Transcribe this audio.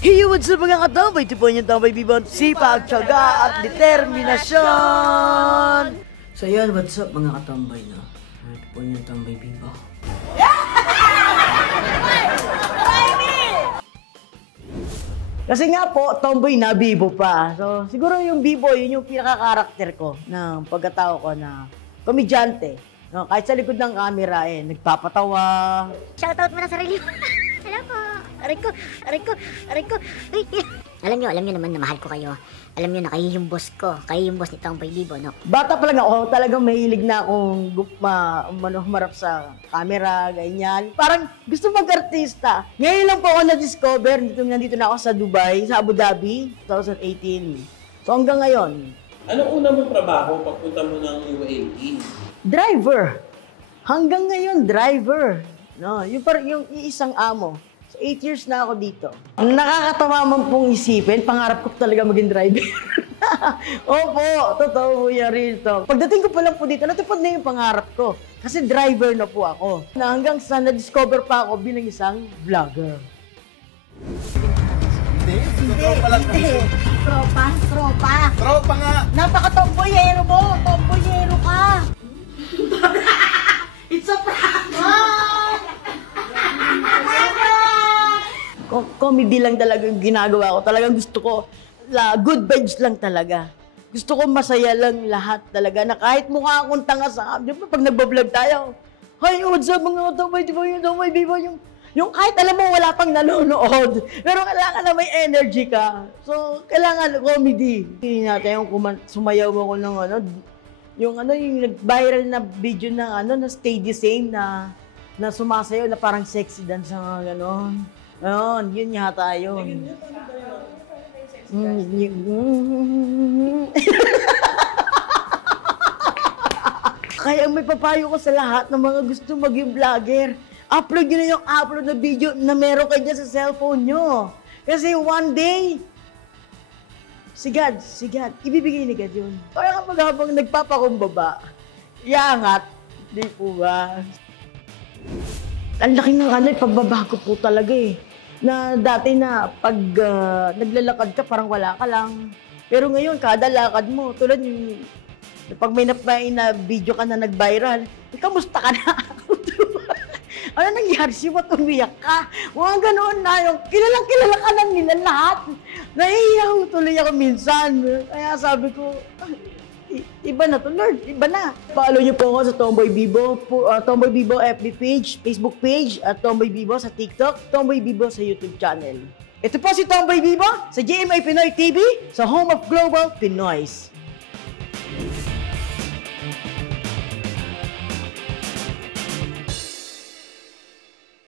Hey, what's up mga katambay? Ito po yung tambay bibon, sipag, tiyaga at determinasyon! So yan, what's up mga katambay na? Ito po yung tambay bibon. Kasi nga po, tomboy na, bibo pa. So, siguro yung bibo, yun yung pinaka-karakter ko ng pagkatao ko na komedyante. No, kahit sa likod ng camera, nagpapatawa. Shoutout mo na sarili mo. Hello po. Aray ko. Alam nyo naman na mahal ko kayo. Alam nyo na kayo yung boss ko. Kayo yung boss ni Tomboy Bibo, no? Bata pa lang ako, talagang mahilig na akong humarap sa camera, ganyan. Parang gusto mag-artista. Ngayon lang po ako na-discover, nandito na ako sa Dubai, sa Abu Dhabi, 2018. So hanggang ngayon. Anong una mong trabaho pagpunta mo ng UAE? Driver. Hanggang ngayon, driver. No, yung iisang amo. So 8 years na ako dito. Ang nakakatawa man pong isipin, pangarap ko talaga maging driver. Opo, totoo po yan rito. Pagdating ko pa lang po dito, natupad na yung pangarap ko. Kasi driver na po ako. Na hanggang sa na-discover pa ako bilang isang vlogger. Hindi. Tropa. Tropa nga. Napaka-tomboyero mo! Tomboyero ka! It's a prank! Comedy lang talaga yung ginagawa ko. Talagang gusto ko, good vibes lang talaga. Gusto ko masaya lang lahat talaga. Na kahit mukha akong tanga sa di ba pag nagbablog tayo, hi, what's up mga tomboy, di ba yung tomboy, di ba yung kahit alam mo wala pang nanonood, pero kailangan na may energy ka. So, kailangan comedy. Hindi natin yung sumayaw ako ng yung nag-viral na video ng na Stay the Same na sumasayaw na parang sexy dance na gano'n. Ayun, yun yata yun. Kaya may papayo ko sa lahat ng mga gusto maging vlogger. Upload nyo na yung upload na video na meron kayo dyan sa cellphone nyo. Kasi one day, si God, ibibigay ni God yun. Parang habang nagpapakumbaba, iangat, di po ba? Ang laki ng pagbabago po talaga Na dati na pag naglalakad ka, parang wala ka lang. Pero ngayon, kada lakad mo, tulad yung pag may na video ka na nag-viral, kamusta ka na? Ano nangyari? Ba't umiyak ka? Mga ganoon na yung kilala ka lang nila lahat. Naiiyak tuloy ako minsan. Kaya sabi ko, iba na to, Lord. Iba na. Follow niyo po ako sa Tomboy Bibo. Tomboy Bibo FB page, Facebook page, at Tomboy Bibo sa TikTok, Tomboy Bibo sa YouTube channel. Ito po si Tomboy Bibo sa GMA Pinoy TV, sa Home of Global Pinoys.